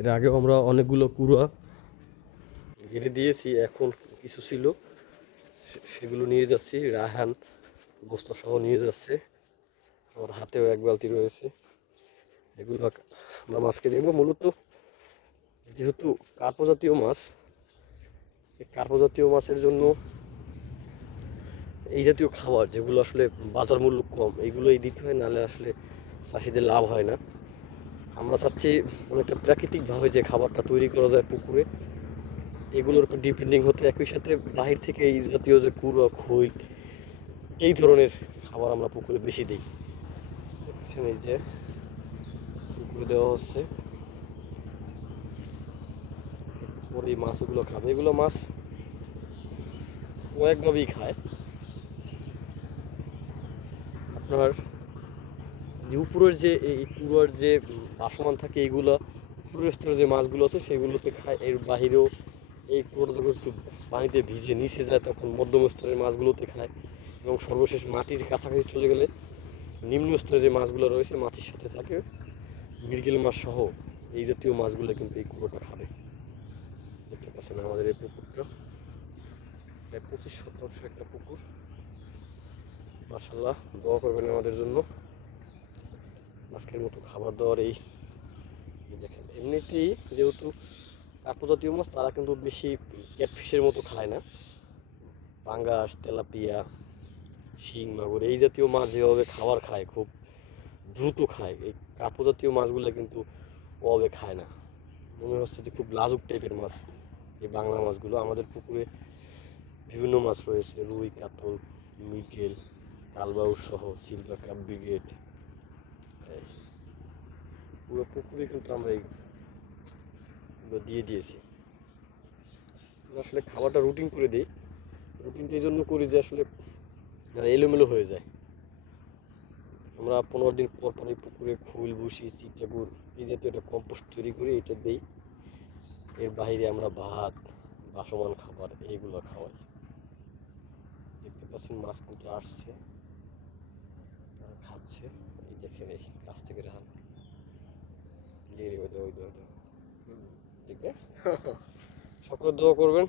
এর আগেও আমরা অনেকগুলো কুড়া ঘিরে দিয়েছি, এখন কিছু ছিল সেগুলো নিয়ে যাচ্ছি। রায়হান বস্তা সহ নিয়ে যাচ্ছে, আমার হাতেও এক বালতি রয়েছে। এগুলো আমরা মাছকে দেখবো। মূলত যেহেতু কার্প জাতীয় মাছ, এই কার্প জাতীয় মাছের জন্য এই জাতীয় খাবার যেগুলো আসলে বাজার মূল্য কম, এইগুলোই দিতে হয়, নাহলে আসলে চাষিদের লাভ হয় না। আমরা চাচ্ছি অনেকটা প্রাকৃতিকভাবে যে খাবারটা তৈরি করা যায় পুকুরে, এগুলোর উপর ডিপেন্ডিং হতে, একই সাথে বাহির থেকে এই জাতীয় যে কুড়ো খই এই ধরনের খাবার আমরা পুকুরে বেশি দিই। দেখছেন এই যে পুকুরে দেওয়া হচ্ছে, পরে এই মাছগুলো খাবে। এগুলো মাছ কয়েকভাবেই খায়। আপনার যে উপরের যে এই কুড়োর যে ভাসমান থাকে, এইগুলো উপরের স্তরের যে মাছগুলো আছে সেগুলোতে খায়। এর বাহিরেও এই কুড়োটা যখন একটু পানিতে ভিজে নিচে যায় তখন মধ্যম স্তরের মাছগুলোতে খায়, এবং সর্বশেষ মাটির কাছাকাছি চলে গেলে নিম্ন স্তরের যে মাছগুলো রয়েছে মাটির সাথে থাকে, মৃগেল মাছ সহ এই জাতীয় মাছগুলো কিন্তু এই কুড়োটা খাবে। দেখতে পাচ্ছেন আমাদের এই পুকুরটা প্রায় 25 শতাংশ একটা পুকুর। মাশাআল্লাহ, দোয়া করবেন আমাদের জন্য। আজকের মতো খাবার দাবার এই দেখেন। এমনিতেই যেহেতু কার্প জাতীয় মাছ, তারা কিন্তু বেশি ক্যাটফিশের মতো খায় না। পাঙ্গাস, তেলাপিয়া, শিং, মাগুর এই জাতীয় মাছ যেভাবে খাবার খায়, খুব দ্রুত খায়, এই কার্প জাতীয় মাছগুলো কিন্তু ওভাবে খায় না। মনে হচ্ছে যে খুব লাজুক টাইপের মাছ এই বাংলা মাছগুলো। আমাদের পুকুরে বিভিন্ন মাছ রয়েছে, রুই, কাতল, মৃগেল, কালবাউস সহ সিলভার কাপ ব্রিগেড। পুরো পুকুরে কিন্তু আমরা এইগুলো দিয়ে দিয়েছি। আসলে খাবারটা রুটিন করে দিই। রুটিনটা এই জন্য করি যে আসলে এলোমেলো হয়ে যায়। আমরা 15 দিন পর পর এই পুকুরে খোল, ভুসি, চিটাগুড় এই জাতীয় একটা কম্পোস্ট তৈরি করে এটা দিই। এর বাইরে আমরা ভাত, বাসমান খাবার এইগুলো খাওয়াই। দেখতে পাচ্ছেন মাছ কিন্তু আসছে, তারা খাচ্ছে। এই দেখেন এই কাছ থেকে রাখা ঠিক আছে। সকলে দোয়া করবেন।